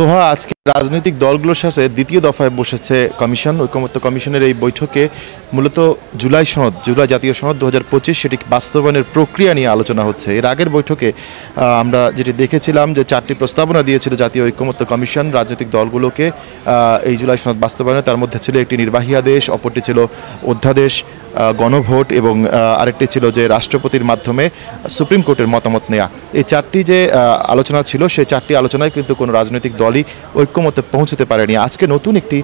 তোহা আজকে রাজনৈতিক দলগুলোর সাথে দ্বিতীয় দফায় বসেছে কমিশন। ঐকমত্য কমিশনের এই বৈঠকে মূলত জুলাই জাতীয় সনদ 2025 সেটি বাস্তবায়নের প্রক্রিয়া নিয়ে আলোচনা হচ্ছে। এর আগের বৈঠকে আমরা যেটি দেখেছিলাম যে 4টি প্রস্তাবনা দিয়েছিল জাতীয় ঐকমত্য কমিশন রাজনৈতিক দলগুলোকে এই জুলাই সনদ বাস্তবায়নে। তার মধ্যে ছিল একটি নির্বাহী আদেশ, অপরটি ছিল অধ্যাদেশ, গণভোট এবং আরেকটি ছিল যে রাষ্ট্রপতির মাধ্যমে সুপ্রিম কোর্টের মতামত নেওয়া। এই 4টি যে আলোচনা ছিল সেই 4টি আলোচনায় কিন্তু কোনো রাজনৈতিক দলই ঐক্যমতে পৌঁছতে পারেনি। আজকে নতুন একটি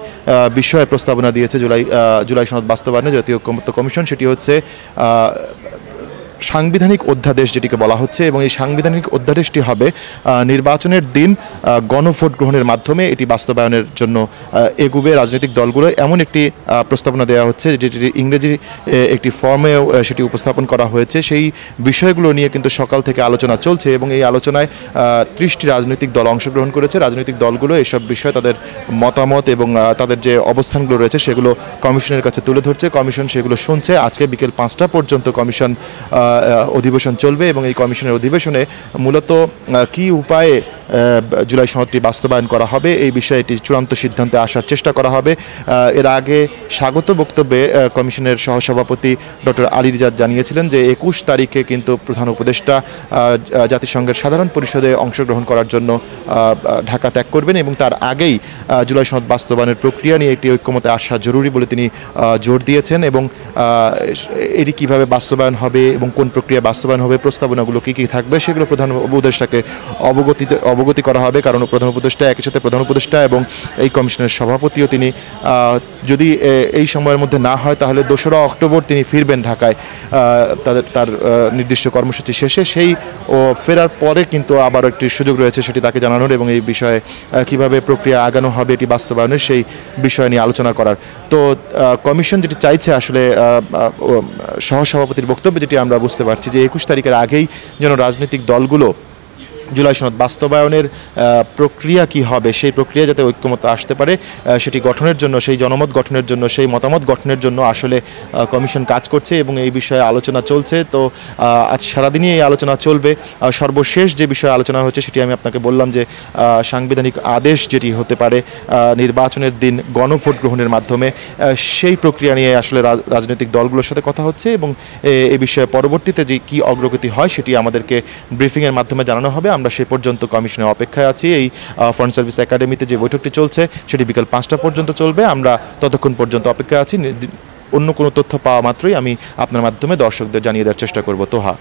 বিষয়ের প্রস্তাবনা দিয়েছে জুলাই সনদ বাস্তবায়নে জাতীয় ঐক্যমত্য কমিশন। সেটি হচ্ছে সাংবিধানিক অধ্যাদেশ যেটিকে বলা হচ্ছে, এবং এই সাংবিধানিক অধ্যাদেশটি হবে নির্বাচনের দিন গণভোট গ্রহণের মাধ্যমে এটি বাস্তবায়নের জন্য এগুবে রাজনৈতিক দলগুলো। এমন একটি প্রস্তাবনা দেওয়া হচ্ছে যেটি ইংরেজি একটি ফর্মেও সেটি উপস্থাপন করা হয়েছে। সেই বিষয়গুলো নিয়ে কিন্তু সকাল থেকে আলোচনা চলছে এবং এই আলোচনায় 30টি রাজনৈতিক দল অংশগ্রহণ করেছে। রাজনৈতিক দলগুলো এসব বিষয়ে তাদের মতামত এবং তাদের যে অবস্থানগুলো রয়েছে সেগুলো কমিশনের কাছে তুলে ধরছে। কমিশন সেগুলো শুনছে। আজকে বিকেল 5টা পর্যন্ত কমিশন অধিবেশন চলবে এবং এই কমিশনের অধিবেশনে মূলত কি উপায়ে জুলাই সনদটি বাস্তবায়ন করা হবে এই বিষয়ে এটি চূড়ান্ত সিদ্ধান্তে আসার চেষ্টা করা হবে। এর আগে স্বাগত বক্তব্যে কমিশনের সহসভাপতি ডক্টর আলী রিজাদ জানিয়েছিলেন যে 21 তারিখে কিন্তু প্রধান উপদেষ্টা জাতিসংঘের সাধারণ পরিষদে অংশগ্রহণ করার জন্য ঢাকা ত্যাগ করবেন এবং তার আগেই জুলাই সনদ বাস্তবায়নের প্রক্রিয়া নিয়ে একটি ঐক্যমতে আসা জরুরি বলে তিনি জোর দিয়েছেন। এবং এটি কীভাবে বাস্তবায়ন হবে এবং কোন প্রক্রিয়া বাস্তবায়ন হবে, প্রস্তাবনাগুলো কী কী থাকবে সেগুলো প্রধান উপদেষ্টাকে অবগতি করা হবে। কারণ প্রধান উপদেষ্টা একই সাথে প্রধান উপদেষ্টা এবং এই কমিশনের সভাপতিও তিনি যদি এই সময়ের মধ্যে না হয় তাহলে 2রা অক্টোবর তিনি ফিরবেন ঢাকায় তার নির্দিষ্ট কর্মসূচি শেষে। সেই ফেরার পরে কিন্তু আবার একটি সুযোগ রয়েছে সেটি তাকে জানানোর এবং এই বিষয়ে কিভাবে প্রক্রিয়া আগানো হবে এটি বাস্তবায়নের সেই বিষয় নিয়ে আলোচনা করার। তো কমিশন যেটি চাইছে আসলে সহসভাপতির বক্তব্যে যেটি আমরা বুঝতে পারছি যে 21 তারিখের আগেই যেন রাজনৈতিক দলগুলো জুলাই সনদ বাস্তবায়নের প্রক্রিয়া কি হবে সেই প্রক্রিয়া যাতে ঐক্যমত আসতে পারে সেটি গঠনের জন্য, সেই জনমত গঠনের জন্য, সেই মতামত গঠনের জন্য আসলে কমিশন কাজ করছে এবং এই বিষয়ে আলোচনা চলছে। তো আজ সারাদিনই এই আলোচনা চলবে। সর্বশেষ যে বিষয়ে আলোচনা হচ্ছে সেটি আমি আপনাকে বললাম যে সাংবিধানিক আদেশ যেটি হতে পারে নির্বাচনের দিন গণভোট গ্রহণের মাধ্যমে, সেই প্রক্রিয়া নিয়ে আসলে রাজনৈতিক দলগুলোর সাথে কথা হচ্ছে এবং এই বিষয়ে পরবর্তীতে যে কী অগ্রগতি হয় সেটি আমাদেরকে ব্রিফিংয়ের মাধ্যমে জানানো হবে। আমরা সে পর্যন্ত কমিশনের অপেক্ষায় আছি। এই ফরেন সার্ভিস একাডেমিতে যে বৈঠকটি চলছে সেটি বিকেল 5টা পর্যন্ত চলবে। আমরা ততক্ষণ পর্যন্ত অপেক্ষায় আছি। অন্য কোনো তথ্য পাওয়া মাত্রই আমি আপনার মাধ্যমে দর্শকদের জানিয়ে দেওয়ার চেষ্টা করব। তোহা।